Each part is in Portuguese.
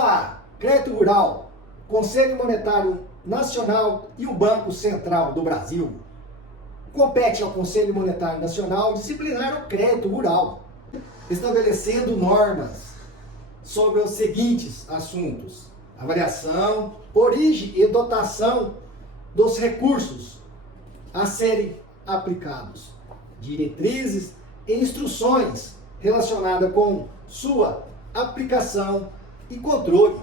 Olá, Crédito Rural, Conselho Monetário Nacional e o Banco Central do Brasil. Compete ao Conselho Monetário Nacional disciplinar o crédito rural, estabelecendo normas sobre os seguintes assuntos: avaliação, origem e dotação dos recursos a serem aplicados, diretrizes e instruções relacionadas com sua aplicação e controle,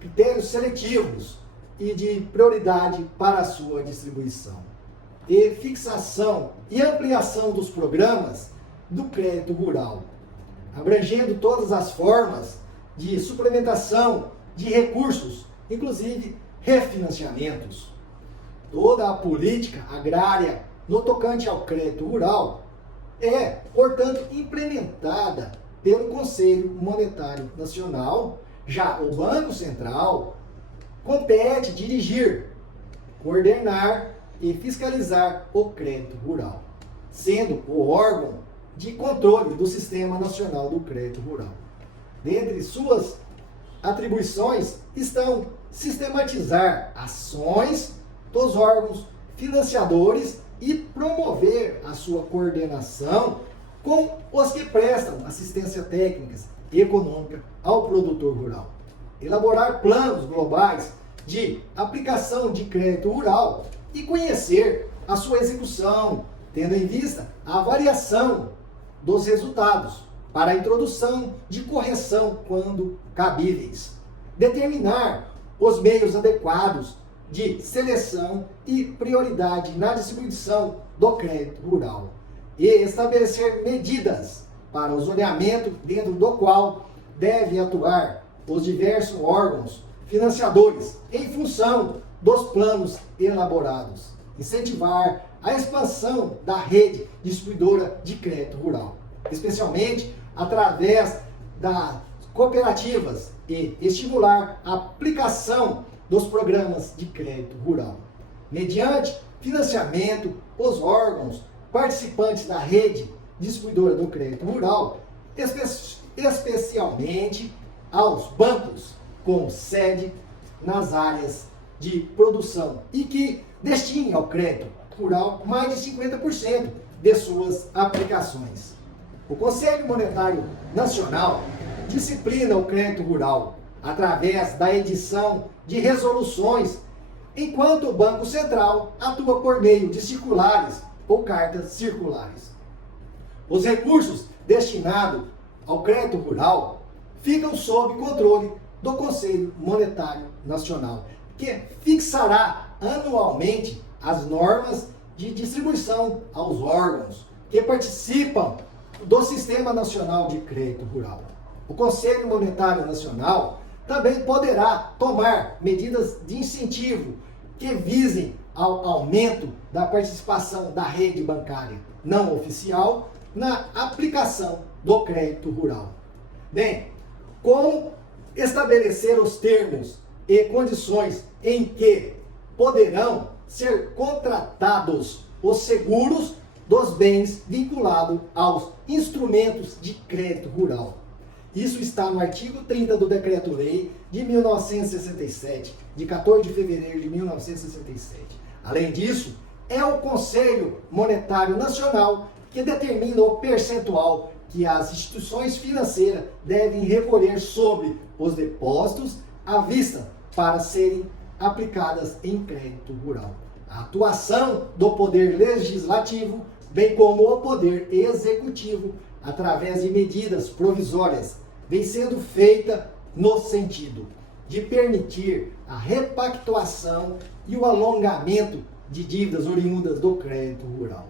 critérios seletivos e de prioridade para a sua distribuição, e fixação e ampliação dos programas do crédito rural, abrangendo todas as formas de suplementação de recursos, inclusive refinanciamentos. Toda a política agrária no tocante ao crédito rural é, portanto, implementada pelo Conselho Monetário Nacional. Já o Banco Central compete dirigir, coordenar e fiscalizar o crédito rural, sendo o órgão de controle do Sistema Nacional do Crédito Rural. Dentre suas atribuições estão sistematizar ações dos órgãos financiadores e promover a sua coordenação com os que prestam assistência técnica e econômica ao produtor rural. Elaborar planos globais de aplicação de crédito rural e conhecer a sua execução, tendo em vista a avaliação dos resultados para a introdução de correção quando cabíveis. Determinar os meios adequados de seleção e prioridade na distribuição do crédito rural e estabelecer medidas para o zoneamento dentro do qual devem atuar os diversos órgãos financiadores em função dos planos elaborados. Incentivar a expansão da rede distribuidora de crédito rural, especialmente através das cooperativas, e estimular a aplicação dos programas de crédito rural. Mediante financiamento, os órgãos participantes da rede distribuidora do crédito rural, especialmente aos bancos com sede nas áreas de produção e que destinem ao crédito rural mais de 50% de suas aplicações. O Conselho Monetário Nacional disciplina o crédito rural através da edição de resoluções, enquanto o Banco Central atua por meio de circulares ou cartas circulares. Os recursos destinados ao crédito rural ficam sob controle do Conselho Monetário Nacional, que fixará anualmente as normas de distribuição aos órgãos que participam do Sistema Nacional de Crédito Rural. O Conselho Monetário Nacional também poderá tomar medidas de incentivo que visem ao aumento da participação da rede bancária não oficial na aplicação do crédito rural. Bem, como estabelecer os termos e condições em que poderão ser contratados os seguros dos bens vinculados aos instrumentos de crédito rural? Isso está no artigo 30 do Decreto-Lei de 1967, de 14 de fevereiro de 1967. Além disso, é o Conselho Monetário Nacional que determina o percentual que as instituições financeiras devem recolher sobre os depósitos à vista para serem aplicadas em crédito rural. A atuação do Poder Legislativo, bem como o Poder Executivo, através de medidas provisórias, vem sendo feita no sentido de permitir a repactuação e o alongamento de dívidas oriundas do crédito rural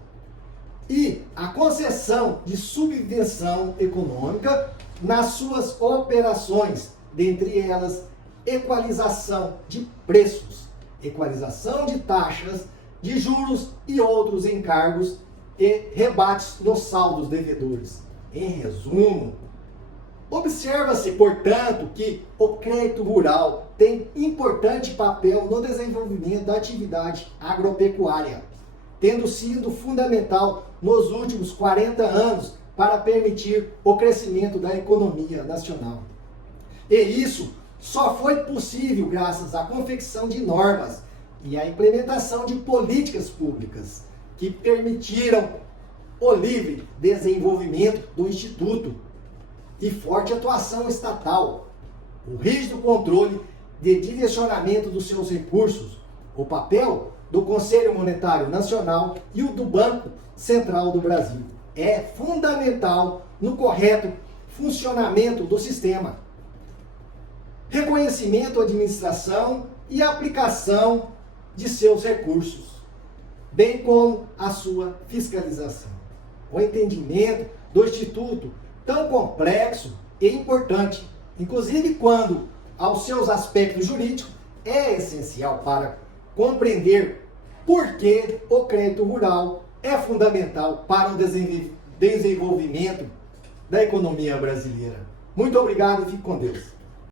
e a concessão de subvenção econômica nas suas operações, dentre elas equalização de preços, equalização de taxas de juros e outros encargos e rebates nos saldos devedores. Em resumo, observa-se, portanto, que o crédito rural tem importante papel no desenvolvimento da atividade agropecuária, tendo sido fundamental nos últimos 40 anos para permitir o crescimento da economia nacional. E isso só foi possível graças à confecção de normas e à implementação de políticas públicas que permitiram o livre desenvolvimento do Instituto e forte atuação estatal, o rígido controle de direcionamento dos seus recursos, o papel do Conselho Monetário Nacional e o do Banco Central do Brasil. É fundamental no correto funcionamento do sistema. Reconhecimento, administração e aplicação de seus recursos, bem como a sua fiscalização. O entendimento do Instituto, tão complexo e importante, inclusive quando aos seus aspectos jurídicos, é essencial para compreender por que o crédito rural é fundamental para o desenvolvimento da economia brasileira. Muito obrigado e fique com Deus.